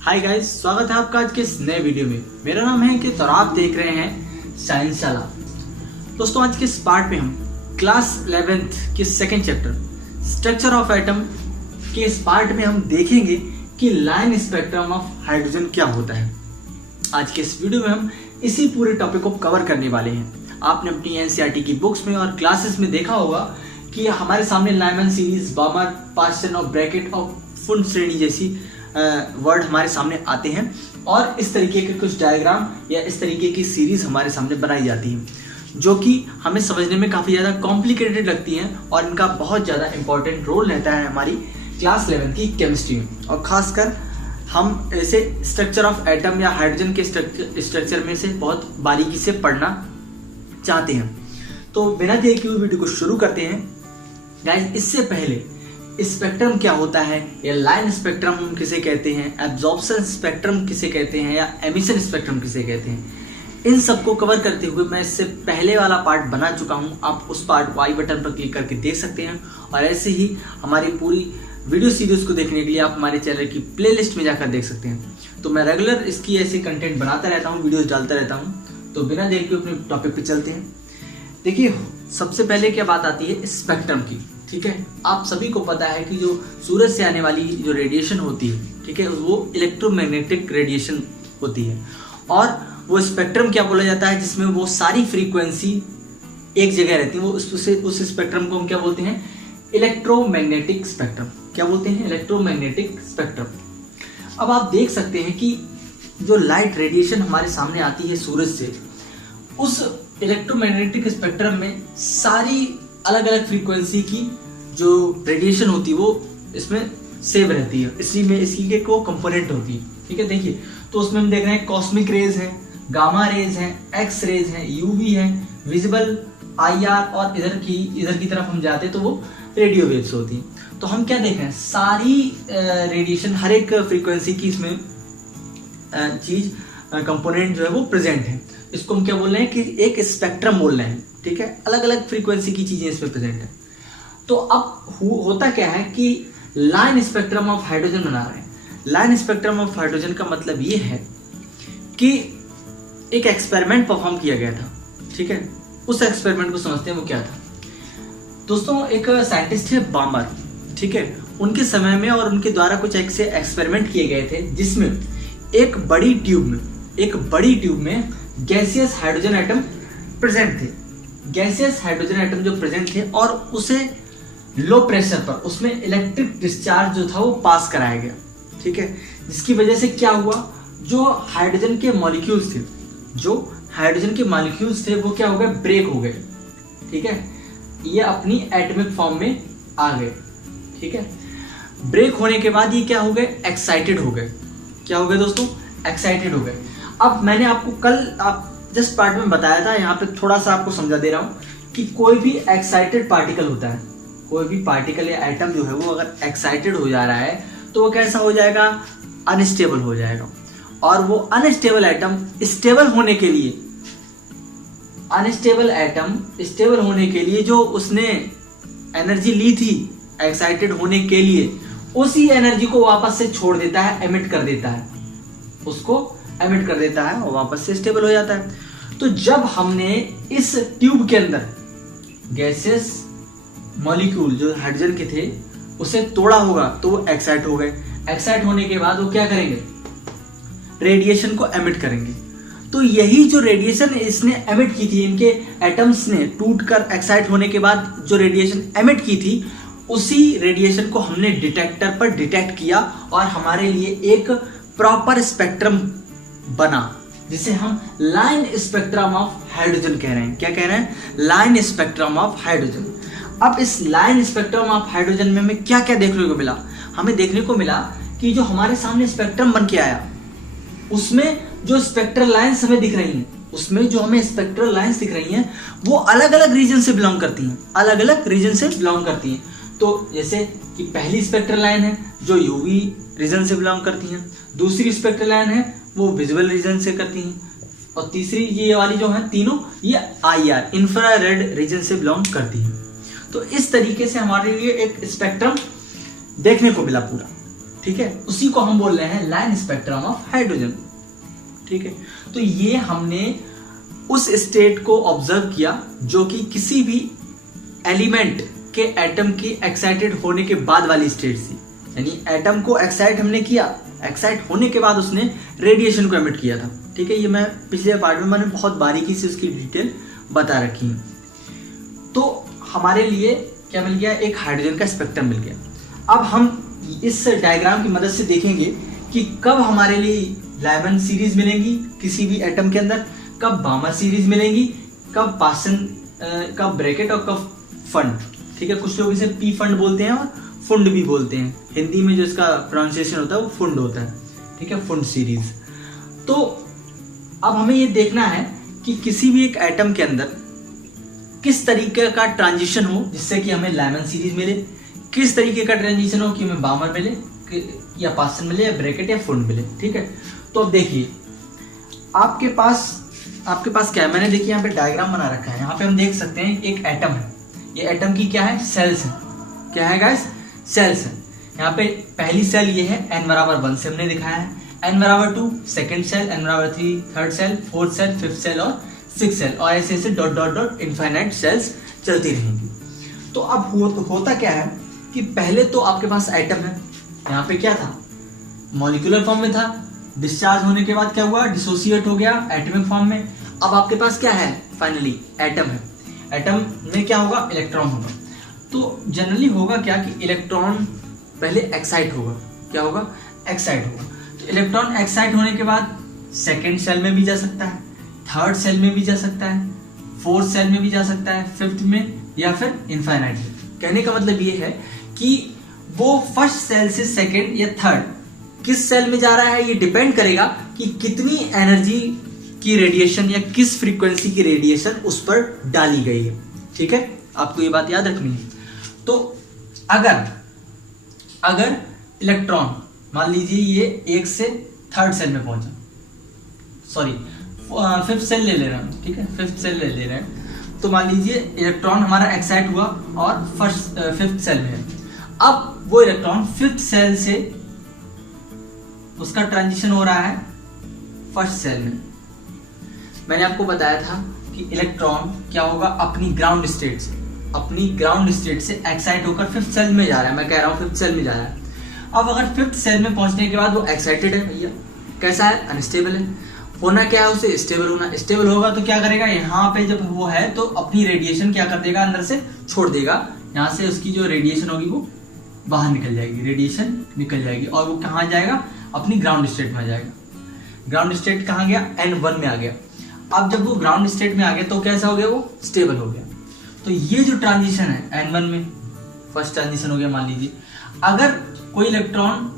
Hi guys, स्वागत है आपका आज के इस नए वीडियो में। मेरा नाम है अंकित और आप देख रहे हैं साइंस शाला। दोस्तों, आज के इस पार्ट में हम क्लास 11th के second chapter structure of atom के इस पार्ट में हम देखेंगे कि लाइन स्पेक्ट्रम ऑफ हाइड्रोजन क्या होता है। आज के इस वीडियो में हम इसी पूरे टॉपिक को कवर करने वाले हैं। आपने अपनी एनसीईआरटी की बुक्स में और क्लासेस में देखा होगा कि हमारे सामने लाइमन सीरीज, बामर, पास्टन और ब्रैकेट और फुन श्रेणी जैसी वर्ड हमारे सामने आते हैं और इस तरीके के कुछ डायग्राम या इस तरीके की सीरीज हमारे सामने बनाई जाती है जो कि हमें समझने में काफ़ी ज़्यादा कॉम्प्लिकेटेड लगती हैं और इनका बहुत ज़्यादा इंपॉर्टेंट रोल रहता है हमारी क्लास 11 की केमिस्ट्री में। और ख़ासकर हम ऐसे स्ट्रक्चर ऑफ एटम या हाइड्रोजन के स्ट्रक्चर में से बहुत बारीकी से पढ़ना चाहते हैं। तो बिना देर किए वीडियो को शुरू करते हैं। गाइस, इससे पहले स्पेक्ट्रम क्या होता है या लाइन स्पेक्ट्रम किसे कहते हैं, एब्जॉर्प्शन स्पेक्ट्रम किसे कहते हैं या एमिशन स्पेक्ट्रम किसे कहते हैं, इन सबको कवर करते हुए मैं इससे पहले वाला पार्ट बना चुका हूं। आप उस पार्ट को आई बटन पर क्लिक करके देख सकते हैं और ऐसे ही हमारी पूरी वीडियो सीरीज को देखने के लिए आप हमारे चैनल की प्लेलिस्ट में जाकर देख सकते हैं। तो मैं रेगुलर इसकी ऐसे कंटेंट बनाता रहता हूँ, वीडियोज डालता रहता हूँ। तो बिना देर के अपने टॉपिक पे चलते हैं। देखिए, सबसे पहले क्या बात आती है स्पेक्ट्रम की। ठीक है, आप सभी को पता है कि जो सूरज से आने वाली जो रेडिएशन होती है, ठीक है, वो इलेक्ट्रोमैग्नेटिक रेडिएशन होती है और वो स्पेक्ट्रम क्या बोला जाता है जिसमें वो सारी फ्रीक्वेंसी एक जगह रहती है। वो उस स्पेक्ट्रम को हम क्या बोलते हैं, इलेक्ट्रोमैग्नेटिक स्पेक्ट्रम। क्या बोलते हैं, इलेक्ट्रोमैग्नेटिक स्पेक्ट्रम। अब आप देख सकते हैं कि जो लाइट रेडिएशन हमारे सामने आती है सूरज से, उस इलेक्ट्रोमैग्नेटिक स्पेक्ट्रम में सारी अलग अलग फ्रीक्वेंसी की जो रेडिएशन होती है वो इसमें सेव रहती है। इसी में इसकी के को कंपोनेंट होती है। ठीक है, देखिए, तो उसमें हम देख रहे हैं कॉस्मिक रेज है, गामा रेज है, एक्स रेज है, यूवी है, विजिबल, आईआर और इधर की तरफ हम जाते हैं तो वो रेडियो वेव्स होती हैं। तो हम क्या देख रहे हैं, सारी रेडिएशन, हर एक फ्रीक्वेंसी की इसमें चीज कंपोनेंट जो है वो प्रेजेंट है। इसको हम क्या बोल रहे हैं कि एक स्पेक्ट्रम बोल रहे हैं। ठीक है, अलग अलग फ्रीक्वेंसी की चीजें इसमें प्रेजेंट है। तो अब होता क्या है कि लाइन स्पेक्ट्रम ऑफ हाइड्रोजन बना रहे हैं। लाइन स्पेक्ट्रम ऑफ हाइड्रोजन का मतलब ये है कि एक एक्सपेरिमेंट परफॉर्म किया गया था। ठीक है, उस एक्सपेरिमेंट को समझते हैं वो क्या था। दोस्तों, एक साइंटिस्ट है बामर, ठीक है, उनके समय में और उनके द्वारा कुछ ऐसे एक्सपेरिमेंट किए गए थे जिसमें एक बड़ी ट्यूब में गैसियस हाइड्रोजन एटम प्रेजेंट थे। गैसियस हाइड्रोजन एटम जो प्रेजेंट थे और उसे लो प्रेशर पर उसमें इलेक्ट्रिक डिस्चार्ज जो था वो पास कराया गया। ठीक है, जिसकी वजह से क्या हुआ, जो हाइड्रोजन के मॉलिक्यूल्स थे वो क्या हो गए, ब्रेक हो गए। ठीक है, ये अपनी एटॉमिक फॉर्म में आ गए। ठीक है, ब्रेक होने के बाद ये क्या हो गए, एक्साइटेड हो गए। क्या हो गए दोस्तों, एक्साइटेड हो गए। अब मैंने आपको कल जस्ट पार्ट में बताया था, यहाँ पे थोड़ा सा आपको समझा दे रहा हूँ कि कोई भी एक्साइटेड पार्टिकल होता है, कोई भी पार्टिकल या एटम जो है वो अगर एक्साइटेड हो जा रहा है तो वो कैसा हो जाएगा, अनस्टेबल हो जाएगा। और वो अनस्टेबल एटम स्टेबल होने के लिए जो उसने एनर्जी ली थी एक्साइटेड होने के लिए, उसी एनर्जी को वापस से छोड़ देता है, एमिट कर देता है, उसको एमिट कर देता है और वापस से स्टेबल हो जाता है। तो जब हमने इस ट्यूब के अंदर गैसेस मॉलिक्यूल जो हाइड्रोजन के थे उसे तोड़ा होगा तो वो एक्साइट हो गए। एक्साइट होने के बाद वो क्या करेंगे, रेडिएशन को एमिट करेंगे। तो यही जो रेडिएशन इसने एमिट की थी, इनके एटम्स ने टूटकर एक्साइट होने के बाद जो रेडिएशन एमिट की थी, उसी रेडिएशन को हमने डिटेक्टर पर डिटेक्ट किया और हमारे लिए एक प्रॉपर स्पेक्ट्रम बना, जिसे हम लाइन स्पेक्ट्रम ऑफ हाइड्रोजन कह रहे हैं। क्या कह रहे हैं, लाइन स्पेक्ट्रम ऑफ हाइड्रोजन। अब इस लाइन स्पेक्ट्रम ऑफ हाइड्रोजन में हमें क्या क्या देखने को मिला, हमें देखने को मिला कि जो हमारे सामने स्पेक्ट्रम बन के आया उसमें जो स्पेक्ट्रल लाइंस हमें दिख रही हैं, वो अलग अलग रीजन से बिलोंग करती हैं। तो जैसे कि पहली स्पेक्ट्रल लाइन है जो यूवी रीजन से बिलोंग करती हैं, दूसरी स्पेक्ट्रल लाइन है वो विजुअल रीजन से करती हैं, और तीसरी ये वाली जो है तीनों ये आईआर इंफ्रारेड रीजन से बिलोंग करती हैं। तो इस तरीके से हमारे लिए एक स्पेक्ट्रम देखने को मिला पूरा। ठीक है, उसी को हम बोल रहे हैं लाइन स्पेक्ट्रम ऑफ हाइड्रोजन। ठीक है, तो ये हमने उस स्टेट को ऑब्जर्व किया जो कि किसी भी एलिमेंट के एटम की एक्साइटेड होने के बाद वाली स्टेट थी। यानी एटम को एक्साइट हमने किया, एक्साइट होने के बाद उसने रेडिएशन को एमिट किया था। ठीक है, ये मैं पिछले पार्ट में मैंने बहुत बारीकी से उसकी डिटेल बता रखी है। तो हमारे लिए क्या मिल गया, एक हाइड्रोजन का स्पेक्ट्रम मिल गया। अब हम इस डायग्राम की मदद से देखेंगे कि कब हमारे लिए लाइमन सीरीज मिलेंगी किसी भी एटम के अंदर, कब बामर सीरीज मिलेंगी, कब पासन, कब ब्रैकेट और कब फंड। ठीक है, कुछ लोग इसे पी फंड बोलते हैं और फुंड भी बोलते हैं। हिंदी में जो इसका प्रोनाउंसिएशन होता है वो फुंड होता है। ठीक है, फुंड सीरीज। तो अब हमें ये देखना है कि किसी भी एक एटम के अंदर किस तरीके का ट्रांजिशन हो जिससे कि हमें लाइमन सीरीज मिले, किस तरीके का ट्रांजिशन हो कि हमें बामर मिले या पासन मिले या ब्रैकेट या फुंड मिले। ठीक है, तो अब देखिए आपके पास क्या है, मैंने देखिए यहाँ पे डायग्राम बना रखा है। यहाँ पे हम देख सकते हैं एक एटम है, ये एटम की क्या है, सेल्स है। क्या है गाइस, सेल्स है। यहाँ पे पहली सेल ये है, n=1 से हमने दिखाया है, n=2 second cell, n=3 third cell, fourth cell, fifth cell और सिक्स सेल, और ऐसे ऐसे dot dot dot infinite cells चलती रहेंगी। तो अब होता क्या है कि पहले तो आपके पास एटम है, यहाँ पे क्या था, मॉलिक्यूलर फॉर्म में था, डिस्चार्ज होने के बाद क्या हुआ, डिसोसिएट हो गया एटॉमिक फॉर्म में। अब आपके पास क्या है, फाइनली एटम है। एटम में क्या होगा, इलेक्ट्रॉन होगा। तो जनरली होगा क्या कि इलेक्ट्रॉन पहले एक्साइट होगा, क्या होगा, एक्साइट होगा। तो इलेक्ट्रॉन एक्साइट होने के बाद सेकेंड सेल में भी जा सकता है, थर्ड सेल में भी जा सकता है, फोर्थ सेल में भी जा सकता है, फिफ्थ में या फिर इनफाइनाइट में। कहने का मतलब ये है कि वो फर्स्ट सेल से सेकेंड या थर्ड किस सेल में जा रहा है, ये डिपेंड करेगा कि कितनी एनर्जी की रेडिएशन या किस फ्रीक्वेंसी की रेडिएशन उस पर डाली गई है। ठीक है, आपको ये बात याद रखनी है। तो अगर इलेक्ट्रॉन मान लीजिए ये एक से थर्ड सेल में पहुंचा, सॉरी फिफ्थ सेल ले रहे हैं, ठीक है, फिफ्थ सेल ले रहे हैं। तो मान लीजिए इलेक्ट्रॉन हमारा एक्साइट हुआ और फिफ्थ सेल में है। अब वो इलेक्ट्रॉन फिफ्थ सेल से उसका ट्रांजिशन हो रहा है फर्स्ट सेल में। मैंने आपको बताया था कि इलेक्ट्रॉन क्या होगा, अपनी ग्राउंड स्टेट से एक्साइट होकर फिफ्थ सेल में जा रहा है। मैं कह रहा हूं फिफ्थ सेल में जा रहा है। अब अगर फिफ्थ सेल में पहुंचने के बाद वो एक्साइटेड है, भैया कैसा है, अनस्टेबल है। होना क्या है, उसे स्टेबल होना। स्टेबल होगा तो क्या करेगा, यहाँ पे जब वो है तो अपनी रेडिएशन क्या कर देगा, अंदर से छोड़ देगा। यहाँ से उसकी जो रेडिएशन होगी वो बाहर निकल जाएगी, रेडिएशन निकल जाएगी और वो कहाँ जाएगा, अपनी ग्राउंड स्टेट में जाएगा। ग्राउंड स्टेट कहाँ गया, N1 में आ गया। अब जब वो ग्राउंड स्टेट में आ गया तो कैसा हो गया, वो स्टेबल हो गया। तो ये जो ट्रांजिशन है N1 में, फर्स्ट ट्रांजिशन हो गया। मान लीजिए अगर कोई इलेक्ट्रॉन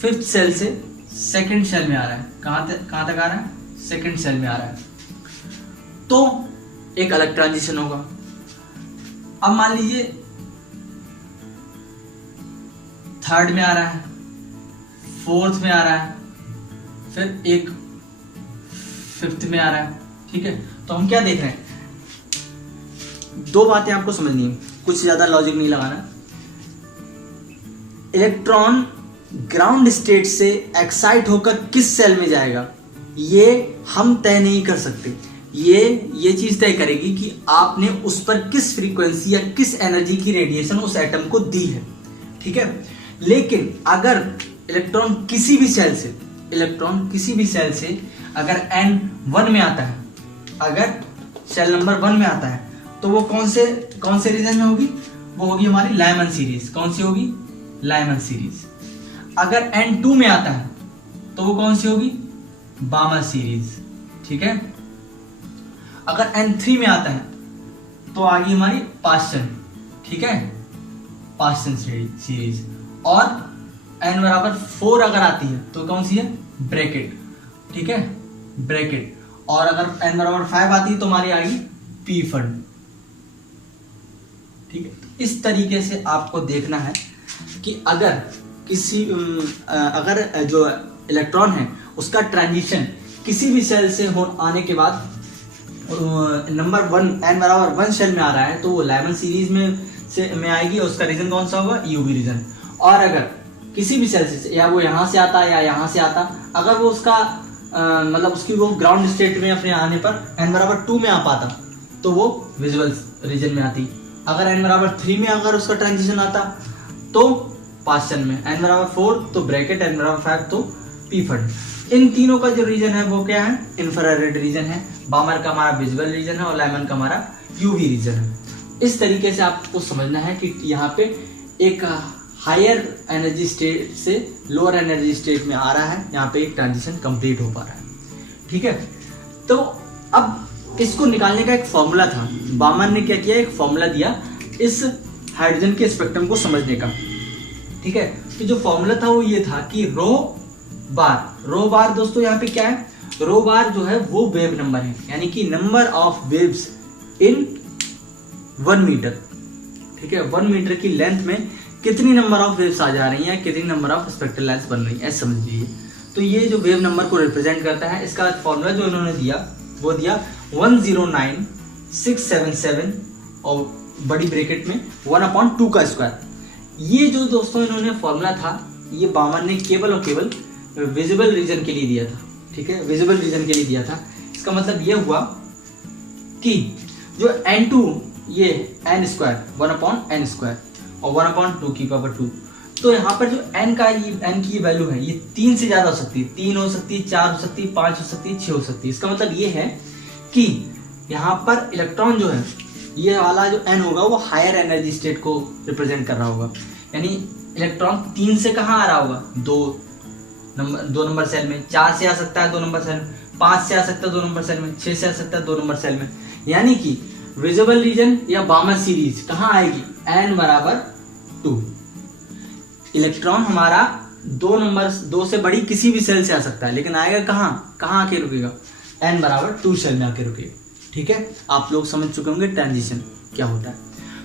फिफ्थ सेल से सेकंड सेल में आ रहा है, कहां तक आ रहा है, सेकंड सेल में आ रहा है, तो एक अलग ट्रांजिशन होगा। अब मान लीजिए थर्ड में आ रहा है, फोर्थ में आ रहा है, फिर एक फिफ्थ में आ रहा है। ठीक है, तो हम क्या देख रहे हैं, दो बातें आपको समझनी है, कुछ ज्यादा लॉजिक नहीं लगाना। इलेक्ट्रॉन ग्राउंड स्टेट से एक्साइट होकर किस सेल में जाएगा ये हम तय नहीं कर सकते। ये चीज तय करेगी कि आपने उस पर किस फ्रीक्वेंसी या किस एनर्जी की रेडिएशन उस एटम को दी है। ठीक है, लेकिन अगर इलेक्ट्रॉन किसी भी सेल से अगर N1 में आता है, अगर सेल नंबर 1 में आता है, तो वो कौन से रीजन में होगी, वो होगी हमारी लाइमन सीरीज। कौन सी होगी, लाइमन सीरीज। अगर N2 में आता है तो वो कौन सी होगी, बामर सीरीज। ठीक है, अगर N3 में आता है तो आ गई हमारी पास्चन। ठीक है, पास्चन सीरीज। और N=4 अगर आती है तो कौन सी है, ब्रैकेट। ठीक है, ब्रैकेट। और अगर N=5 आती है तो हमारी आएगी पी फंड। ठीक है, तो इस तरीके से आपको देखना है कि अगर जो इलेक्ट्रॉन है उसका ट्रांजिशन किसी भी सेल से आने के बाद नंबर 1 N=1 सेल में आ रहा है तो वो लाइमन सीरीज में आएगी और उसका रीजन कौन सा होगा, यूवी रीजन। और अगर किसी भी सेल से, या वो यहाँ से आता या यहाँ से आता, अगर वो उसका मतलब उसकी वो ग्राउंड स्टेट में अपने आने पर n बराबर 2 में आ पाता तो वो विजिबल रीजन में आती। अगर n बराबर 3 में अगर उसका ट्रांजिशन आता तो पास्चन में, n बराबर 4 तो ब्रैकेट, n बराबर 5 तो पी फंड। इन तीनों का जो रीजन है वो क्या है? इंफ्रारेड रीजन है। बामर का हमारा विजुअल रीजन है और लेमन का हमारा यूवी रीजन है। इस तरीके से आपको समझना है कि यहाँ पे एक हायर एनर्जी स्टेट से लोअर एनर्जी स्टेट में आ रहा है, यहाँ पे एक ट्रांजिशन कंप्लीट हो पा रहा है। ठीक है, तो अब इसको निकालने का एक फॉर्मूला था। बामर ने क्या किया, एक फॉर्मूला दिया इस हाइड्रोजन के स्पेक्ट्रम को समझने का। ठीक है, तो जो फॉर्मूला था वो ये था कि रो बार दोस्तों यहाँ पे क्या है, रो बार जो है वो वेव नंबर है, यानी कि number of waves in 1 metre. ठीक है, 1 मीटर की लेंथ में कितनी नंबर ऑफ वेव्स आ जा रही हैं, कितनी नंबर ऑफ स्पेक्ट्रल लाइन्स बन रही है, समझ लीजिए। तो ये जो वेव नंबर को रिप्रेजेंट करता है, इसका फॉर्मूला जो इन्होंने दिया वो दिया 109677 और बड़ी ब्रैकेट में 1/2 का स्क्वायर। ये जो दोस्तों इन्होंने फॉर्मूला था, ये बामर ने केवल और केवल विजिबल रीजन के लिए दिया था। ठीक है, विजिबल रीजन के लिए दिया था। इसका मतलब ये हुआ कि जो n2 ये n स्क्वायर 1/n स्क्वायर और 1/2 की पावर 2, तो यहाँ पर जो n की वैल्यू है ये 3 से ज्यादा हो सकती है, 3 हो सकती है, 4 हो सकती है, 5 हो सकती है, 6 हो सकती है। इसका मतलब ये है कि यहाँ पर इलेक्ट्रॉन जो है, ये वाला जो n होगा वो हायर एनर्जी स्टेट को रिप्रेजेंट कर रहा होगा। यानी इलेक्ट्रॉन 3 से कहाँ आ रहा होगा, 2 नंबर सेल में, 4 से आ सकता है 2 नंबर सेल में, 5 से आ सकता है 2 नंबर सेल में, 6 से आ सकता है 2 नंबर सेल में। यानी कि विजिबल रीजन या बामर सीरीज कहाँ आएगी, n बराबर 2। इलेक्ट्रॉन हमारा 2 से बड़ी किसी भी सेल से आ सकता है, लेकिन आएगा कहाँ आके रुकेगा, n बराबर 2 सेल में आके रुकेगा। ठीक है, आप लोग समझ चुके होंगे ट्रांजिशन क्या होता है।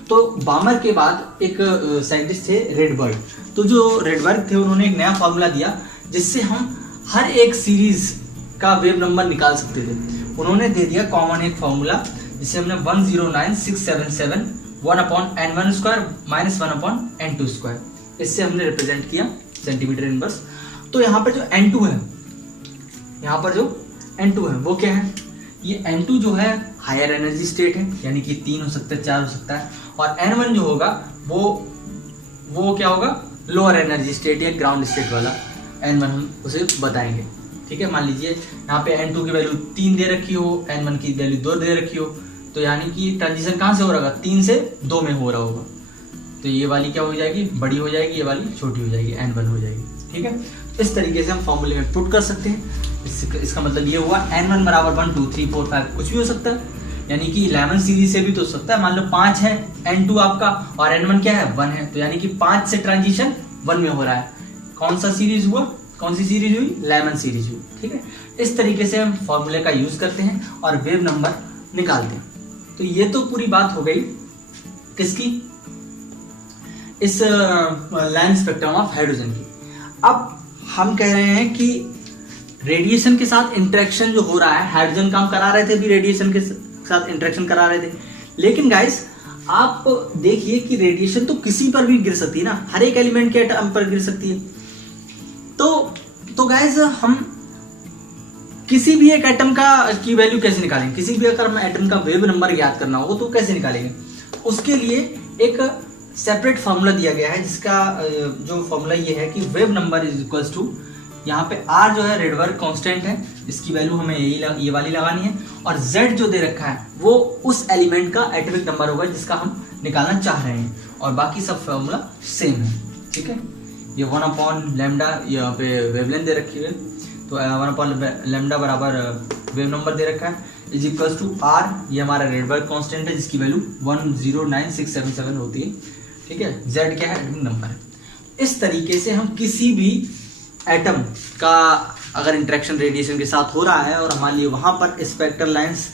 तो बामर के बाद एक साइंटिस्ट थे रेडबर्ग। तो जो रेडबर्ग थे उन्होंने एक नया फॉर्मूला दिया जिससे हम हर एक सीरीज का वेव नंबर निकाल सकते थे। उन्होंने दे दिया कॉमन एक फॉर्मूला जिसे हमने 109677 1/n1 square minus 1/n2 square, इससे हमने रिप्रेजेंट किया सेंटीमीटर इनवर्स। तो यहाँ पर जो n2 है, यहाँ पर जो n2 है वो क्या है, ये n2 जो है हायर एनर्जी स्टेट है, यानी कि 3 हो सकता है, 4 हो सकता है। और n1 जो होगा वो क्या होगा, लोअर एनर्जी स्टेट या ग्राउंड स्टेट वाला n1 हम उसे बताएंगे। ठीक है, मान लीजिए यहाँ पे n2 की वैल्यू 3 दे रखी हो, n1 की वैल्यू 2 दे रखी हो, तो यानी कि ट्रांजिशन कहाँ से हो रहा होगा, 3 से 2 में हो रहा होगा। तो ये वाली क्या हो जाएगी, बड़ी हो जाएगी, ये वाली छोटी हो जाएगी, n1 हो जाएगी। ठीक है, इस तरीके से हम फॉर्मूले में पुट कर सकते हैं। इसका मतलब ये हुआ n1 बराबर 1 2 3 4 5 कुछ भी हो सकता है, यानी कि 11 सीरीज से भी तो हो सकता है। मान लो 5 है n2 आपका और n1 क्या है 1 है, तो यानी कि 5 से ट्रांजिशन 1 में हो रहा है। कौन सा सीरीज हुआ, कौन सी सीरीज हुई, 11 सीरीज हुई। ठीक है, इस तरीके से हम फॉर्मूले का यूज करते हैं और वेव नंबर निकालते हैं। तो ये तो पूरी बात हो गई किसकी, इस लाइन स्पेक्ट्रम ऑफ हाइड्रोजन की। अब हम कह रहे हैं कि रेडिएशन के साथ इंटरेक्शन जो हो रहा है, हाइड्रोजन काम करा रहे थे भी रेडिएशन के साथ इंटरेक्शन करा रहे थे, लेकिन गाइस आप देखिए कि रेडिएशन तो किसी पर भी गिर सकती है ना, हर एक एलिमेंट के एटम पर गिर सकती है। तो गाइस हम किसी भी एक एटम की वैल्यू कैसे निकालेंगे, किसी भी अगर हम एटम का वेव नंबर याद करना हो तो कैसे निकालेंगे, उसके लिए एक सेपरेट फार्मूला दिया गया है, जिसका जो फार्मूला ये है कि wave number is equals to, यहाँ पे r जो है रेडबर्ग कांस्टेंट है, इसकी वैल्यू हमें ये वाली लगानी है, और z जो दे रखा है वो उस एलिमेंट का एटॉमिक नंबर होगा जिसका हम निकालना चाह रहे हैं, और बाकी सब फार्मूला सेम है। ठीक है, ये 1/λ यहाँ पे वेवलेंथ दे रखी है, तो 1/λ बराबर वेव नंबर दे रखा है, इज इक्वल्स टू r, ये हमारा रेडबर्ग कांस्टेंट है जिसकी वैल्यू 109677 होती है। ठीक है, z क्या है, एटॉमिक नंबर है। इस तरीके से हम किसी भी एटम का अगर इंटरेक्शन रेडिएशन के साथ हो रहा है और मान लीजिए वहां पर स्पेक्ट्रल लाइंस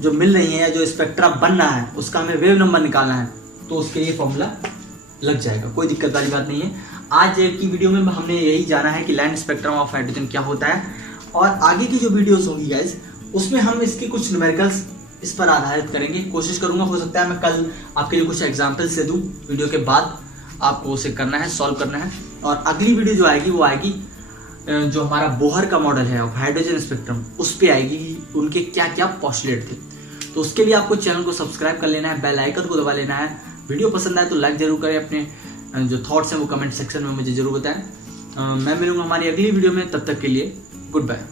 जो मिल रही हैं, जो स्पेक्ट्रा बन रहा है, उसका हमें वेव नंबर निकालना है, तो उसके लिए फॉर्मूला लग जाएगा, कोई दिक्कत वाली बात नहीं है। आज की वीडियो में हमने यही जाना है कि लाइन स्पेक्ट्रम ऑफ हाइड्रोजन क्या होता है, और आगे की जो वीडियोस होंगी गाइस उसमें हम इसके कुछ न्यूमेरिकल्स इस पर आधारित करेंगे। कोशिश करूंगा, हो सकता है मैं कल आपके लिए कुछ एग्जाम्पल्स दे दूं वीडियो के बाद, आपको उसे करना है, सॉल्व करना है। और अगली वीडियो जो आएगी वो आएगी जो हमारा बोहर का मॉडल है ऑफ हाइड्रोजन स्पेक्ट्रम, उस पे आएगी कि उनके क्या क्या पोस्टुलेट थे। तो उसके लिए आपको चैनल को सब्सक्राइब कर लेना है, बेल आइकन को दबा लेना है। वीडियो पसंद आए तो लाइक जरूर करें, अपने जो थॉट्स हैं वो कमेंट सेक्शन में मुझे जरूर बताएं। मैं मिलूंगा हमारी अगली वीडियो में, तब तक के लिए गुड बाय।